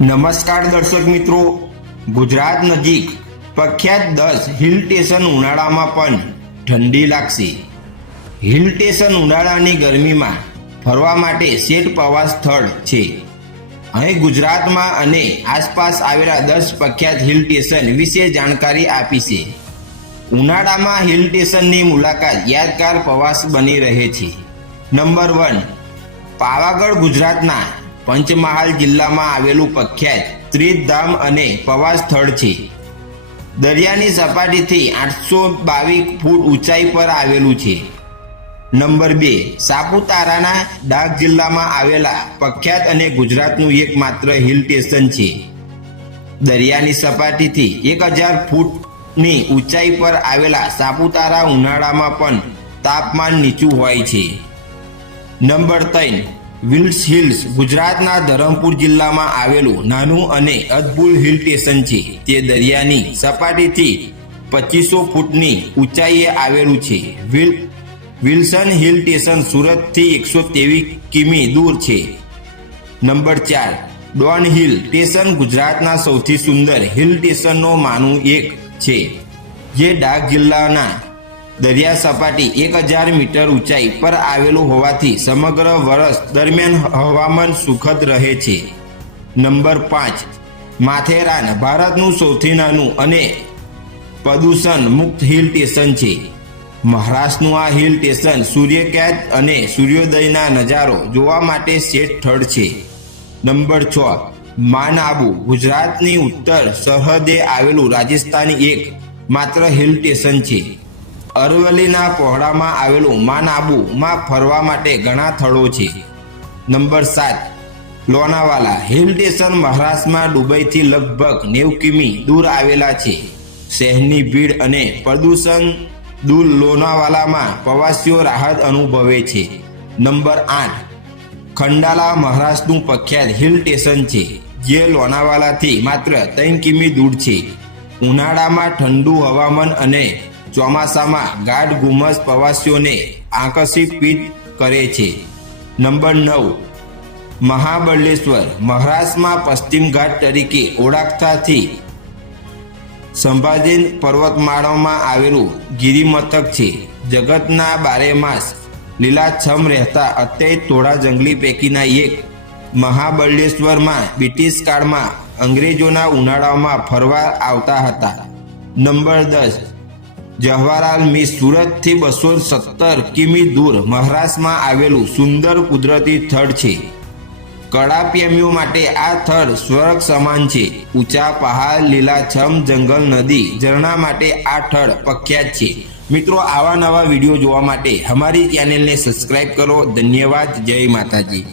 નમસ્કાર દર્શક મિત્રો. ગુજરાત નજીક પ્રખ્યાત દસ હિલ સ્ટેશન ઉનાળામાં પણ ઠંડી લાગશે. હિલ સ્ટેશન ઉનાળાની ગરમીમાં ફરવા માટે શેઠ પ્રવાસ સ્થળ છે. અહીં ગુજરાતમાં અને આસપાસ આવેલા દસ પ્રખ્યાત હિલ સ્ટેશન વિશે જાણકારી આપી છે. ઉનાળામાં હિલ સ્ટેશનની મુલાકાત યાદગાર પ્રવાસ બની રહે છે. નંબર વન, પાવાગઢ ગુજરાતના પંચમહાલ જિલ્લામાં આવેલું પ્રખ્યાત ત્રિધામ અને પ્રવાસ સ્થળ છે. દરિયાની સપાટીથી આઠસો બાવીસ ફૂટ ઊંચાઈ પર આવેલું છે. નંબર બે, સાપુતારાના ડાંગ જિલ્લામાં આવેલા પ્રખ્યાત અને ગુજરાતનું એકમાત્ર હિલ સ્ટેશન છે. દરિયાની સપાટીથી એક હજાર ફૂટની ઊંચાઈ પર આવેલા સાપુતારા ઉનાળામાં પણ તાપમાન નીચું હોય છે. નંબર ત્રણ વિલ્સ હિલ્સ ગુજરાતના ધરમપુર જિલ્લામાં આવેલું નાનું અને અદભુત હિલ સ્ટેશન છે. તે દરિયાની સપાટીથી પચીસો ફૂટની ઊંચાઈએ આવેલું છે. વિલ, વિલ્સન હિલ સ્ટેશન સુરતથી એકસો ત્રેવીસ કિમી દૂર છે. નંબર ચાર, ડોન હિલ સ્ટેશન ગુજરાતના સૌથી સુંદર હિલ સ્ટેશનનો માનું એક છે. જે ડાંગ જિલ્લાના દરિયા સપાટી એક હજાર મીટર ઊંચાઈ પર આવેલું હોવાથી સમગ્ર વર્ષ દરમિયાન હવામાન સુખદ રહે છે. નંબર પાંચ, માથેરાન ભારતનું સૌથી નાનું અને પ્રદૂષણ મુક્ત હિલ સ્ટેશન છે. મહારાષ્ટ્રનું આ હિલ સ્ટેશન સૂર્યકેત અને સૂર્યોદયના નજારો જોવા માટે સેટ સ્થળ છે. નંબર છ, માન આબુ, ગુજરાતની ઉત્તર સરહદે આવેલું રાજસ્થાની એક માત્ર હિલ સ્ટેશન છે. અરવલ્લીના પહોળામાં આવેલું માન આબુમાં ફરવા માટે ઘણા સ્થળો છે. નંબર સાત, લોનાવાલા હિલ સ્ટેશન મહારાષ્ટ્રમાં દુબઈથી લગભગ નેવ કિમી દૂર આવેલા છે. શહેરની ભીડ અને પ્રદૂષણ દૂર લોનાવાલામાં પ્રવાસીઓ રાહત અનુભવે છે. નંબર આઠ, ખંડાલા મહારાષ્ટ્રનું પ્રખ્યાત હિલ સ્ટેશન છે, જે લોનાવાલાથી માત્ર ત્રણ કિમી દૂર છે. ઉનાળામાં ઠંડુ હવામાન અને ચોમાસામાં ગાઢ ગુમસ પ્રવાસીઓને આકર્ષિત કરે છે. નંબર નવ, મહાબળેશ્વર, મહારાષ્ટ્રમાં પશ્ચિમ ઘાટ તરીકે ઓળખતાથી સંભાજી પર્વતમાળામાં આવેલું ગિરિમથક છે. જગતના બારેમાસ લીલાછમ રહેતા અત્યંત થોડા જંગલી પૈકીના એક મહાબળેશ્વરમાં બ્રિટિશ કાળમાં અંગ્રેજોના ઉનાળામાં ફરવા આવતા હતા. નંબર દસ જવાહરલાલ મિસ સુરતથી બસો સત્તર કિમી દૂર મહારાષ્ટ્રમાં આવેલું સુંદર કુદરતી થળ છે. કળા પ્રેમીઓ માટે આ થળ સ્વર્ગ સમાન છે. ઊંચા પહાડ, લીલાછમ જંગલ, નદી, ઝરણા માટે આ થળ પ્રખ્યાત છે. મિત્રો, આવા નવા વીડિયો જોવા માટે અમારી ચેનલને સબસ્ક્રાઇબ કરો. ધન્યવાદ. જય માતાજી.